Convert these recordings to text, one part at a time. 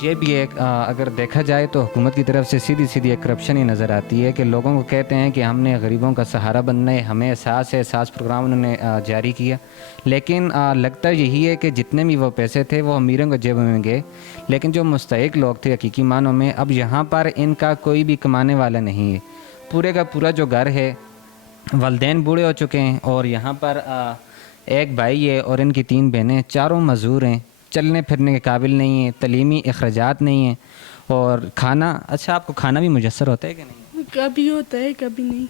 یہ بھی ایک اگر دیکھا جائے تو حکومت کی طرف سے سیدھی سیدھی ایک کرپشن ہی نظر آتی ہے کہ لوگوں کو کہتے ہیں کہ ہم نے غریبوں کا سہارا بننا ہے، ہمیں احساس پروگرام انہوں نے جاری کیا، لیکن لگتا یہی ہے کہ جتنے بھی وہ پیسے تھے وہ امیروں کے جیب میں گئے، لیکن جو مستحق لوگ تھے حقیقی معنوں میں اب یہاں پر ان کا کوئی بھی کمانے والا نہیں ہے۔ پورے کا پورا جو گھر ہے والدین بوڑھے ہو چکے ہیں، اور یہاں پر ایک بھائی ہے اور ان کی 3 بہنیں، چاروں مزدور ہیں، چلنے پھرنے کے قابل نہیں ہیں، تعلیمی اخراجات نہیں ہیں، اور کھانا، اچھا آپ کو کھانا بھی میسر ہوتا ہے کہ نہیں؟ کبھی ہوتا ہے کبھی نہیں۔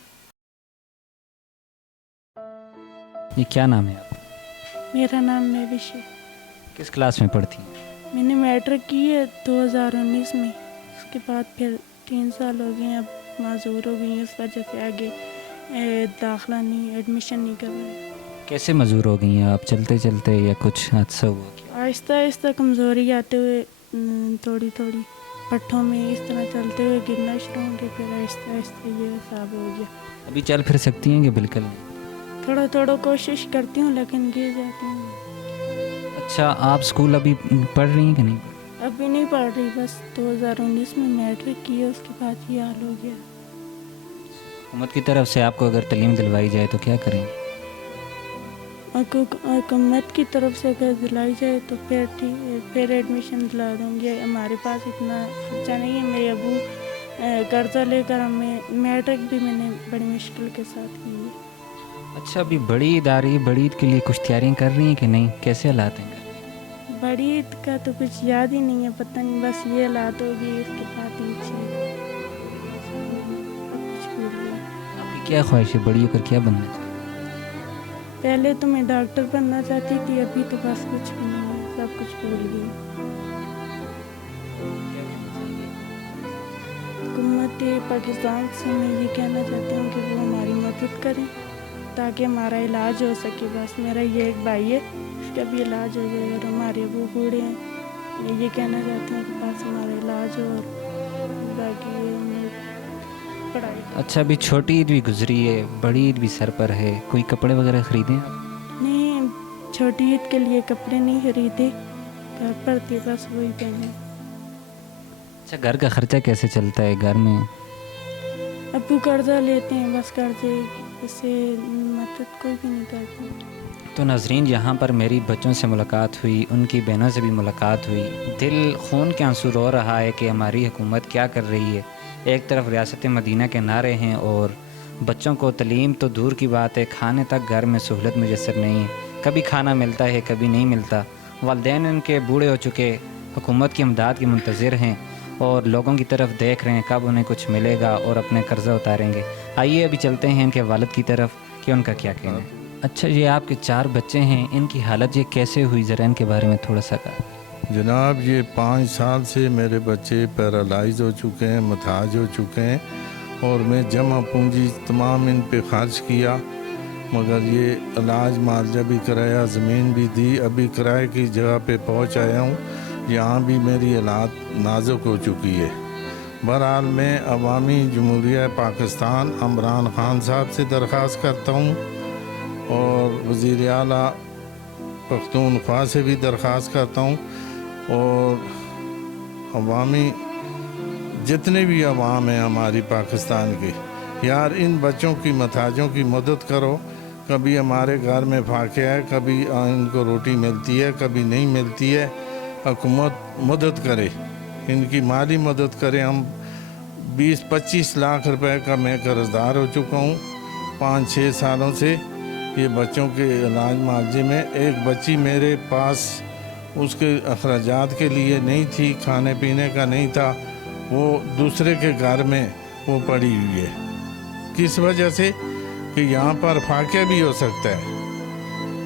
یہ کیا نام ہے آپ؟ میرا نام مہوش ہے۔ کس کلاس میں پڑھتی ہیں؟ میں نے میٹرک کی ہے 2019 میں، اس کے بعد پھر 3 سال ہو گئے ہیں، اب معذور ہو گئی ہیں، اس وجہ سے آگے داخلہ نہیں، ایڈمیشن نہیں کر رہے۔ کیسے مزدور ہو گئی ہیں آپ؟ چلتے چلتے یا کچھ حادثہ ہوا کیا؟ آہستہ آہستہ کمزوری آتے ہوئے تھوڑی تھوڑی پٹھوں میں اس طرح چلتے ہوئے گرنا شروع ہو گیا، پھر آہستہ آہستہ یہ حساب ہو گیا۔ ابھی چل پھر سکتی ہیں کہ بالکل نہیں؟ تھوڑا تھوڑا کوشش کرتی ہوں لیکن گر جاتی ہوں۔ اچھا آپ اسکول ابھی پڑھ رہی ہیں کہ نہیں؟ ابھی نہیں پڑھ رہی، بس 2019 میں میٹرک کی ہے، اس کے بعد یہ حال ہو گیا۔ حکومت کی طرف سے آپ کو اگر تعلیم دلوائی جائے تو کیا کریں؟ حکومت کی طرف سے اگر دلائی جائے تو پھر ایڈمیشن دلا دوں گی۔ ہمارے پاس اتنا خرچہ نہیں ہے، میرے ابو قرضہ لے کر ہمیں میٹرک بھی میں نے بڑی مشکل کے ساتھ کی ہے۔ اچھا ابھی بڑی ادارے بڑی عید کے لیے کچھ تیاریاں کر رہی ہیں کہ نہیں؟ کیسے حالات ہیں؟ بڑی عید کا تو کچھ یاد ہی نہیں ہے، پتہ نہیں، بس یہ حالات ہوگی، اس کے بعد عید سے کچھ بھول گیا۔ آپ کی کیا خواہش ہے؟ بڑی ہو کر کیا بننا چاہیے؟ پہلے تو میں ڈاکٹر بننا چاہتی تھی، ابھی تو بس کچھ بھی نہیں ہے، سب کچھ بھول گئی۔ حکومت پاکستان سے میں یہ کہنا چاہتی ہوں کہ وہ ہماری مدد کریں تاکہ ہمارا علاج ہو سکے۔ بس میرا یہ ایک بھائی ہے، اس کا بھی علاج ہو جائے، اور ہمارے ابو بوڑھے ہیں، میں یہ کہنا چاہتی ہوں کہ بس ہمارا علاج ہو، اور باقی پڑھائی۔ اچھا ابھی چھوٹی عید بھی گزری ہے، بڑی عید بھی سر پر ہے، کوئی کپڑے وغیرہ خریدیں آپ؟ نہیں، چھوٹی عید کے لیے کپڑے نہیں خریدے، گھر پر تھے بس وہی پہنے۔ اچھا گھر کا خرچہ کیسے چلتا ہے گھر میں؟ ابو قرضہ لیتے ہیں، بس قرضے سے مدد کوئی بھی نہیں کرتی۔ تو ناظرین یہاں پر میری بچوں سے ملاقات ہوئی، ان کی بہنوں سے بھی ملاقات ہوئی، دل خون کے آنسو رو رہا ہے کہ ہماری حکومت کیا کر رہی ہے۔ ایک طرف ریاست مدینہ کے نعرے ہیں اور بچوں کو تعلیم تو دور کی بات ہے، کھانے تک گھر میں سہولت میسر نہیں ہے، کبھی کھانا ملتا ہے کبھی نہیں ملتا، والدین ان کے بوڑھے ہو چکے حکومت کی امداد کے منتظر ہیں اور لوگوں کی طرف دیکھ رہے ہیں کب انہیں کچھ ملے گا اور اپنے قرضہ اتاریں گے۔ آئیے ابھی چلتے ہیں ان کے والد کی طرف کہ ان کا کیا کہنا ہے۔ اچھا یہ آپ کے 4 بچے ہیں، ان کی حالت یہ کیسے ہوئی، ذرا ان کے بارے میں تھوڑا سا کہا۔ جناب یہ 5 سال سے میرے بچے پیرالائز ہو چکے ہیں، متھاج ہو چکے ہیں، اور میں جمع پونجی تمام ان پہ خرچ کیا، مگر یہ علاج معالجہ بھی کرایا، زمین بھی دی، ابھی کرائے کی جگہ پہ پہنچ آیا ہوں، یہاں بھی میری حالات نازک ہو چکی ہے۔ بہرحال میں عوامی جمہوریہ پاکستان عمران خان صاحب سے درخواست کرتا ہوں اور وزیر اعلیٰ پختونخوا سے بھی درخواست کرتا ہوں، اور عوامی جتنے بھی عوام ہیں ہماری پاکستان کے، یار ان بچوں کی متھاجوں کی مدد کرو۔ کبھی ہمارے گھر میں فاقہ ہے، کبھی ان کو روٹی ملتی ہے کبھی نہیں ملتی ہے، حکومت مدد کرے، ان کی مالی مدد کرے۔ ہم 20-25 لاکھ روپے کا میں قرض دار ہو چکا ہوں 5-6 سالوں سے، یہ بچوں کے علاج معالجے میں۔ ایک بچی میرے پاس اس کے اخراجات کے لیے نہیں تھی، کھانے پینے کا نہیں تھا، وہ دوسرے کے گھر میں وہ پڑی ہوئی ہے۔ کس وجہ سے؟ کہ یہاں پر فاقہ بھی ہو سکتا ہے،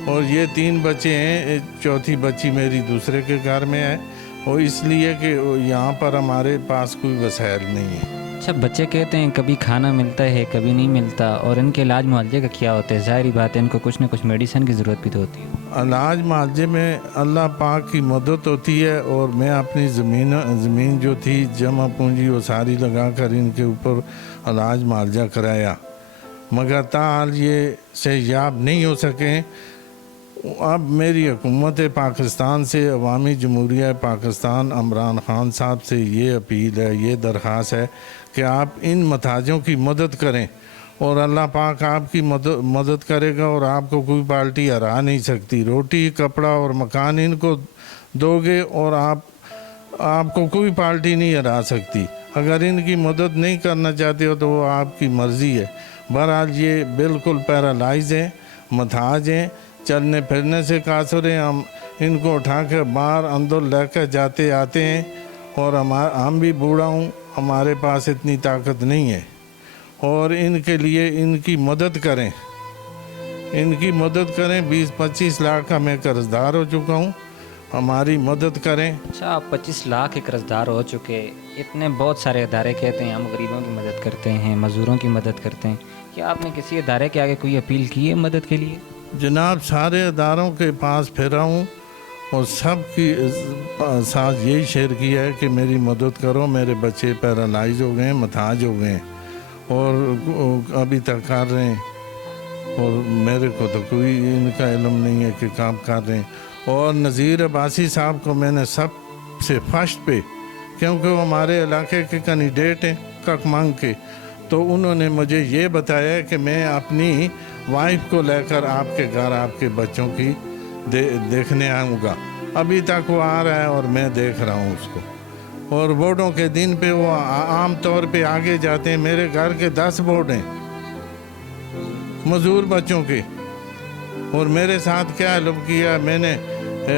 اور یہ 3 بچے ہیں، چوتھی بچی میری دوسرے کے گھر میں ہے، اور اس لیے کہ یہاں پر ہمارے پاس کوئی وسائل نہیں ہے۔ اچھا بچے کہتے ہیں کبھی کھانا ملتا ہے کبھی نہیں ملتا، اور ان کے علاج معالجے کا کیا ہوتا ہے؟ ظاہری بات ہے ان کو کچھ نہ کچھ میڈیسن کی ضرورت بھی تو ہوتی ہے۔ علاج معالجے میں اللہ پاک کی مدد ہوتی ہے، اور میں اپنی زمین جو تھی جمع پونجی وہ ساری لگا کر ان کے اوپر علاج معالجہ کرایا، مگر تاحال یہ صحت یاب نہیں ہو سکے۔ اب میری حکومت پاکستان سے عوامی جمہوریہ پاکستان عمران خان صاحب سے یہ اپیل ہے، یہ درخواست ہے کہ آپ ان محتاجوں کی مدد کریں، اور اللہ پاک آپ کی مدد کرے گا، اور آپ کو کوئی پارٹی ہرا نہیں سکتی۔ روٹی، کپڑا اور مکان ان کو دو گے اور آپ کو کوئی پارٹی نہیں ہرا سکتی۔ اگر ان کی مدد نہیں کرنا چاہتے ہو تو وہ آپ کی مرضی ہے۔ بہرحال یہ بالکل پیرالائز ہیں، محتاج ہیں، چلنے پھرنے سے قاصر ہیں۔ ہم ان کو اٹھا کے باہر اندر لے کر جاتے آتے ہیں، اور ہم بھی بوڑھا ہوں، ہمارے پاس اتنی طاقت نہیں ہے، اور ان کے لیے ان کی مدد کریں، ان کی مدد کریں۔ 20-25 لاکھ کا میں قرض دار ہو چکا ہوں، ہماری مدد کریں۔ اچھا، آپ 25 لاکھ کے قرض دار ہو چکے، اتنے بہت سارے ادارے کہتے ہیں ہم غریبوں کی مدد کرتے ہیں، مزدوروں کی مدد کرتے ہیں، کیا آپ نے کسی ادارے کے آگے کوئی اپیل کی ہے مدد کے لیے؟ جناب سارے اداروں کے پاس پھرا ہوں، اور سب کی ساتھ یہی شیئر کیا ہے کہ میری مدد کرو، میرے بچے پیرالائز ہو گئے ہیں، محتاج ہو گئے ہیں، اور ابھی تک کر رہے ہیں، اور میرے کو تو کوئی ان کا علم نہیں ہے کہ کام کر رہے ہیں۔ اور نذیر عباسی صاحب کو میں نے سب سے فرسٹ پہ، کیونکہ وہ ہمارے علاقے کے کینڈیڈیٹ ہیں ککمانگ کے، تو انہوں نے مجھے یہ بتایا کہ میں اپنی وائف کو لے کر آپ کے گھر آپ کے بچوں کی دیکھنے آؤں گا۔ ابھی تک وہ آ رہا ہے اور میں دیکھ رہا ہوں اس کو، اور ووٹوں کے دن پہ وہ عام طور پہ آگے جاتے ہیں۔ میرے گھر کے 10 ووٹ ہیں مزدور بچوں کے، اور میرے ساتھ کیا ہیلپ کیا، میں نے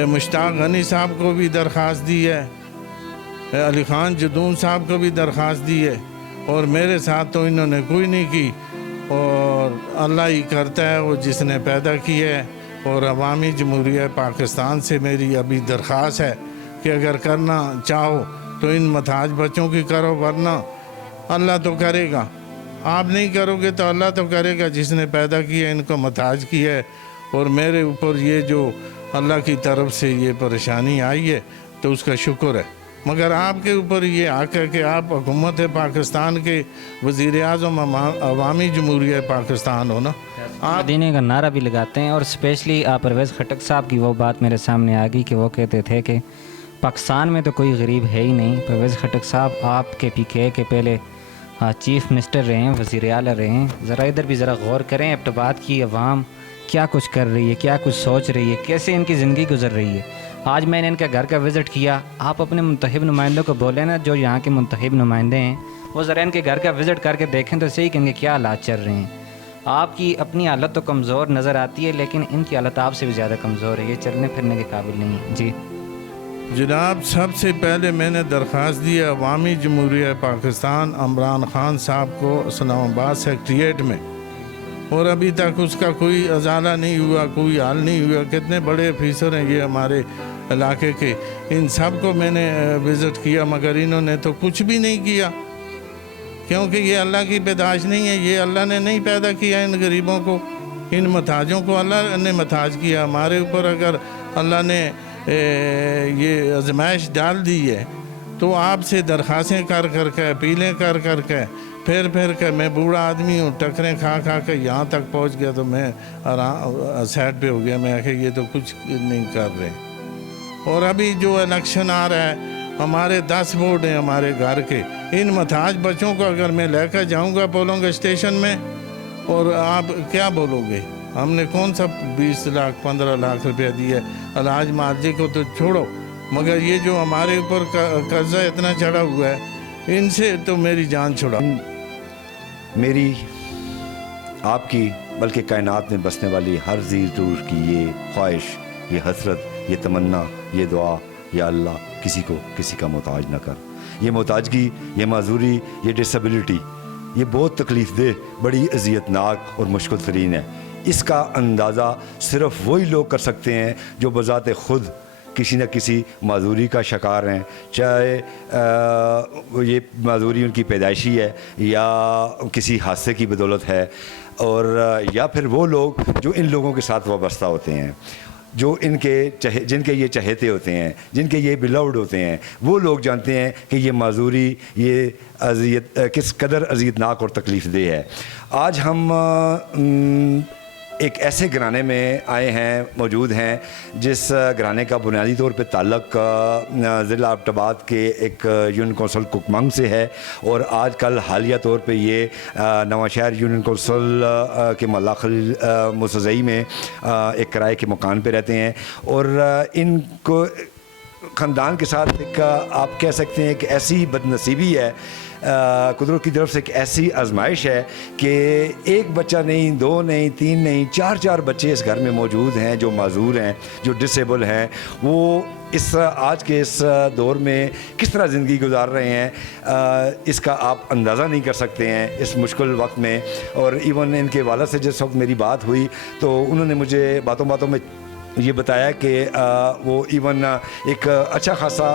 مشتاق غنی صاحب کو بھی درخواست دی ہے، علی خان جدون صاحب کو بھی درخواست دی ہے، اور میرے ساتھ تو انہوں نے کوئی نہیں کی، اور اللہ ہی کرتا ہے وہ جس نے پیدا کی ہے۔ اور عوامی جمہوریہ پاکستان سے میری ابھی درخواست ہے کہ اگر کرنا چاہو تو ان محتاج بچوں کی کرو، ورنہ اللہ تو کرے گا، آپ نہیں کرو گے تو اللہ تو کرے گا جس نے پیدا کیا، ان کو محتاج کیا ہے۔ اور میرے اوپر یہ جو اللہ کی طرف سے یہ پریشانی آئی ہے تو اس کا شکر ہے، مگر آپ کے اوپر یہ حق ہے کہ آپ حکومت پاکستان کے وزیر اعظم عوامی جمہوریہ پاکستان ہو نا، آپ مدینے کا نعرہ بھی لگاتے ہیں۔ اور اسپیشلی پرویز خٹک صاحب کی وہ بات میرے سامنے آ گئی کہ وہ کہتے تھے کہ پاکستان میں تو کوئی غریب ہے ہی نہیں۔ پرویز خٹک صاحب آپ کے PK کے پہلے چیف منسٹر رہے ہیں، وزیر اعلیٰ رہے ہیں، ذرا ادھر بھی ذرا غور کریں، ابٹباد کی عوام کیا کچھ کر رہی ہے، کیا کچھ سوچ رہی ہے، کیسے ان کی زندگی گزر رہی ہے۔ آج میں نے ان کے گھر کا وزٹ کیا، آپ اپنے منتخب نمائندوں کو بولیں نا، جو یہاں کے منتخب نمائندے ہیں وہ ذرا ان کے گھر کا وزٹ کر کے دیکھیں تو صحیح کہ ان کے کیا حالات چل رہے ہیں۔ آپ کی اپنی حالت تو کمزور نظر آتی ہے، لیکن ان کی حالت آپ سے بھی زیادہ کمزور ہے، یہ چلنے پھرنے کے قابل نہیں ہے۔ جی جناب، سب سے پہلے میں نے درخواست دی ہے عوامی جمہوریہ پاکستان عمران خان صاحب کو اسلام آباد سیکریٹریٹ میں، اور ابھی تک اس کا کوئی ازالہ نہیں ہوا، کوئی حل نہیں ہوا۔ کتنے بڑے افیسر ہیں یہ ہمارے علاقے کے، ان سب کو میں نے وزٹ کیا، مگر انہوں نے تو کچھ بھی نہیں کیا، کیونکہ یہ اللہ کی پیدائش نہیں ہے، یہ اللہ نے نہیں پیدا کیا ان غریبوں کو، ان محتاجوں کو اللہ نے محتاج کیا۔ ہمارے اوپر اگر اللہ نے یہ آزمائش ڈال دی ہے تو آپ سے درخواستیں کر کر کے، اپیلیں کر کر کے، پھر کے، میں بوڑھا آدمی ہوں، ٹکریں کھا کے یہاں تک پہنچ گیا تو میں سائڈ پہ ہو گیا، میں کہ یہ تو کچھ نہیں کر رہے۔ اور ابھی جو الیکشن آ رہا ہے، ہمارے 10 ووٹ ہیں ہمارے گھر کے، ان محتاج بچوں کو اگر میں لے کر جاؤں گا پولنگ اسٹیشن میں، اور آپ کیا بولو گے؟ ہم نے کون سا 20 لاکھ 15 لاکھ روپیہ دیا ہے علاج معالجے کو تو چھوڑو، مگر یہ جو ہمارے اوپر قرضہ اتنا چڑھا ہوا ہے، ان سے تو میری جان چھڑا۔ میری، آپ کی، بلکہ کائنات میں بسنے والی ہر ذی روح کی یہ خواہش، یہ حسرت، یہ تمنا، یہ دعا، یا اللہ کسی کو کسی کا محتاج نہ کر۔ یہ محتاجگی، یہ معذوری، یہ ڈسیبلٹی، یہ بہت تکلیف دہ، بڑی اذیت ناک اور مشکل ترین ہے۔ اس کا اندازہ صرف وہی لوگ کر سکتے ہیں جو بذات خود کسی نہ کسی معذوری کا شکار ہیں، چاہے یہ معذوری ان کی پیدائشی ہے یا کسی حادثے کی بدولت ہے، اور یا پھر وہ لوگ جو ان لوگوں کے ساتھ وابستہ ہوتے ہیں، جو جن کے یہ چہیتے ہوتے ہیں، جن کے یہ بلاؤڈ ہوتے ہیں، وہ لوگ جانتے ہیں کہ یہ معذوری، یہ اذیت کس قدر اذیت ناک اور تکلیف دہ ہے۔ آج ہم ایک ایسے گھرانے میں آئے ہیں، موجود ہیں جس گھرانے کا بنیادی طور پہ تعلق ضلع ایبٹ آباد کے ایک یونین کونسل ککمنگ سے ہے، اور آج کل حالیہ طور پہ یہ نواں شہر یونین کونسل کے محلہ خلیل موسیٰ میں ایک کرائے کے مکان پہ رہتے ہیں، اور ان کو خاندان کے ساتھ ایک آپ کہہ سکتے ہیں کہ ایسی بد نصیبی ہے، قدرت کی طرف سے ایک ایسی آزمائش ہے کہ ایک بچہ نہیں، دو نہیں، تین نہیں، چار بچے اس گھر میں موجود ہیں جو معذور ہیں، جو ڈسیبل ہیں۔ وہ آج کے اس دور میں کس طرح زندگی گزار رہے ہیں، اس کا آپ اندازہ نہیں کر سکتے ہیں اس مشکل وقت میں۔ اور ایون ان کے والد سے جس وقت میری بات ہوئی تو انہوں نے مجھے باتوں میں یہ بتایا کہ وہ ایون ایک اچھا خاصا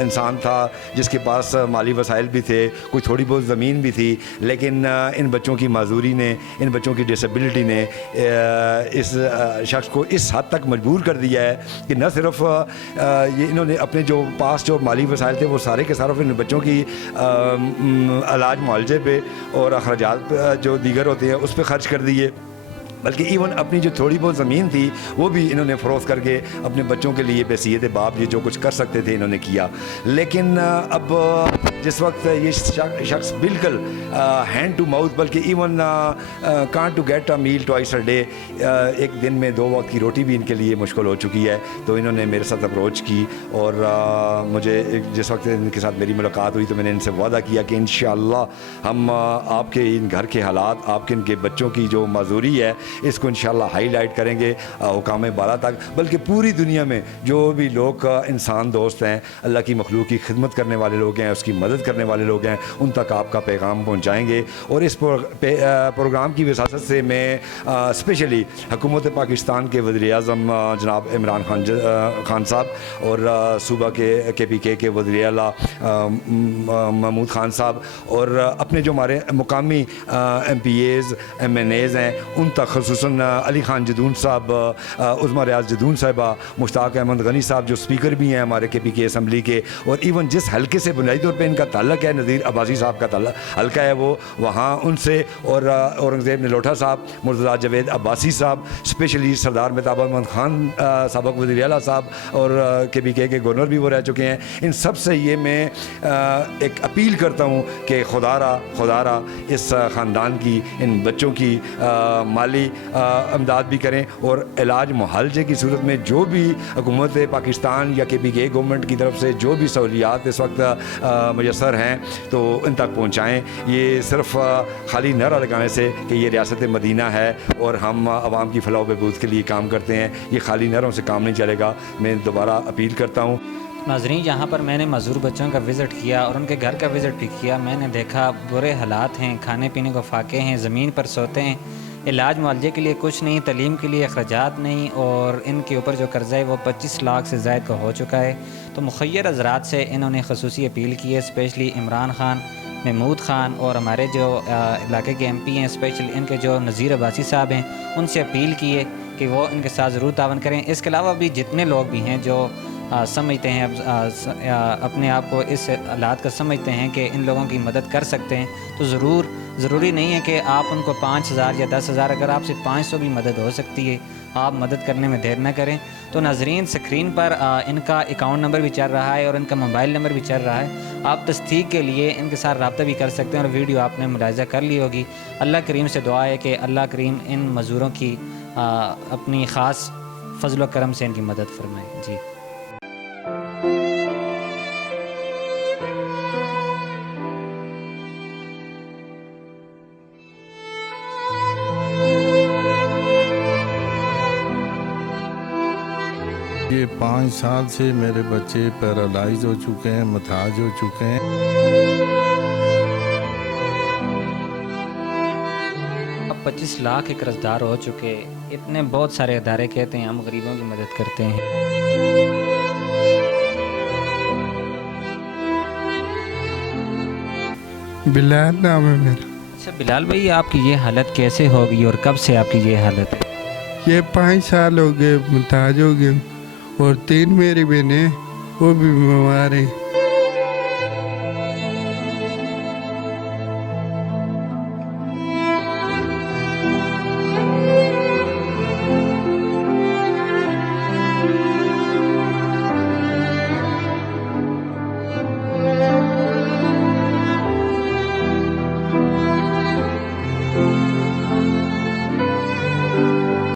انسان تھا جس کے پاس مالی وسائل بھی تھے، کوئی تھوڑی بہت زمین بھی تھی، لیکن ان بچوں کی معذوری نے، ان بچوں کی ڈسیبلٹی نے اس شخص کو اس حد تک مجبور کر دیا ہے کہ نہ صرف یہ انہوں نے اپنے جو پاس جو مالی وسائل تھے وہ سارے کے سارے ان بچوں کی علاج معالجے پہ اور اخراجات جو دیگر ہوتے ہیں اس پہ خرچ کر دیے، بلکہ ایون اپنی جو تھوڑی بہت زمین تھی وہ بھی انہوں نے فروخت کر کے اپنے بچوں کے لیے بحیثیت باپ یہ جو کچھ کر سکتے تھے انہوں نے کیا۔ لیکن اب جس وقت یہ شخص بالکل ہینڈ ٹو ماؤتھ، بلکہ even can't to get a meal twice a day, ایک دن میں 2 وقت کی روٹی بھی ان کے لیے مشکل ہو چکی ہے، تو انہوں نے میرے ساتھ اپروچ کی، اور مجھے جس وقت ان کے ساتھ میری ملاقات ہوئی تو میں نے ان سے وعدہ کیا کہ انشاءاللہ ہم آپ کے ان گھر کے حالات، آپ کے ان کے بچوں کی جو معذوری ہے اس کو انشاءاللہ ہائی لائٹ کریں گے حکام بالا تک، بلکہ پوری دنیا میں جو بھی لوگ انسان دوست ہیں، اللہ کی مخلوق کی خدمت کرنے والے لوگ ہیں، اس کی مدد کرنے والے لوگ ہیں، ان تک آپ کا پیغام پہنچائیں گے۔ اور اس پروگرام کی وساطت سے میں اسپیشلی حکومت پاکستان کے وزیر اعظم جناب عمران خان صاحب اور صوبہ کے پی کے وزیر اعلیٰ محمود خان صاحب اور اپنے جو ہمارے مقامی MPs MNAs ہیں ان تک، خصوصاً علی خان جدون صاحب، عظمیٰ ریاض جدون صاحبہ، مشتاق احمد غنی صاحب جو اسپیکر بھی ہیں ہمارے کے پی کے اسمبلی کے، اور ایون جس حلقے سے بنیادی طور پہ ان کا تعلق ہے، نذیر عباسی صاحب کا حلقہ ہے وہ، وہاں ان سے، اور اورنگزیب نلوٹھا صاحب، مرتضیٰ جاوید عباسی صاحب، اسپیشلی سردار مہتاب احمد خان سابق وزیر اعلیٰ صاحب اور کے پی کے گورنر بھی وہ رہ چکے ہیں، ان سب سے یہ میں ایک اپیل کرتا ہوں کہ خدا را اس خاندان کی، ان بچوں کی مالی امداد بھی کریں، اور علاج معالجے کی صورت میں جو بھی حکومت پاکستان یا کے پی کے گورنمنٹ کی طرف سے جو بھی سہولیات اس وقت میسر ہیں تو ان تک پہنچائیں۔ یہ صرف خالی نعرہ لگانے سے کہ یہ ریاست مدینہ ہے اور ہم عوام کی فلاح و بہبود کے لیے کام کرتے ہیں، یہ خالی نعروں سے کام نہیں چلے گا۔ میں دوبارہ اپیل کرتا ہوں۔ ناظرین، یہاں پر میں نے معذور بچوں کا وزٹ کیا اور ان کے گھر کا وزٹ بھی کیا، میں نے دیکھا برے حالات ہیں، کھانے پینے کو فاقے ہیں، زمین پر سوتے ہیں، علاج معالجے کے لیے کچھ نہیں، تعلیم کے لیے اخراجات نہیں، اور ان کے اوپر جو قرضہ ہے وہ 25 لاکھ سے زائد کا ہو چکا ہے۔ تو مخیر حضرات سے انہوں نے خصوصی اپیل کی ہے، اسپیشلی عمران خان، محمود خان اور ہمارے جو علاقے کے ایم پی ہیں، اسپیشلی ان کے جو نذیر عباسی صاحب ہیں، ان سے اپیل کی ہے کہ وہ ان کے ساتھ ضرور تعاون کریں۔ اس کے علاوہ بھی جتنے لوگ بھی ہیں جو سمجھتے ہیں اپنے آپ کو اس حالات کا سمجھتے ہیں کہ ان لوگوں کی مدد کر سکتے ہیں، تو ضروری نہیں ہے کہ آپ ان کو 5,000 یا 10,000، اگر آپ سے 500 بھی مدد ہو سکتی ہے، آپ مدد کرنے میں دیر نہ کریں۔ تو ناظرین، اسکرین پر ان کا اکاؤنٹ نمبر بھی چل رہا ہے اور ان کا موبائل نمبر بھی چل رہا ہے، آپ تصدیق کے لیے ان کے ساتھ رابطہ بھی کر سکتے ہیں، اور ویڈیو آپ نے ملاحظہ کر لی ہوگی۔ اللہ کریم سے دعا ہے کہ اللہ کریم ان مزدوروں کی اپنی خاص فضل و کرم سے ان کی مدد فرمائے۔ جی یہ 5 سال سے میرے بچے پیرالائز ہو چکے ہیں، محتاج ہو چکے ہیں۔ 25 لاکھ کے قرضدار ہو چکے، اتنے بہت سارے ادارے کہتے ہیں ہم غریبوں کی مدد کرتے ہیں۔ بلال نام ہے میرا۔ اچھا بلال بھائی، آپ کی یہ حالت کیسے ہوگی اور کب سے آپ کی یہ حالت ہے؟ یہ 5 سال ہو گئے محتاج ہو گئے، اور 3 میری بہنیں وہ بھی بیمار ہیں۔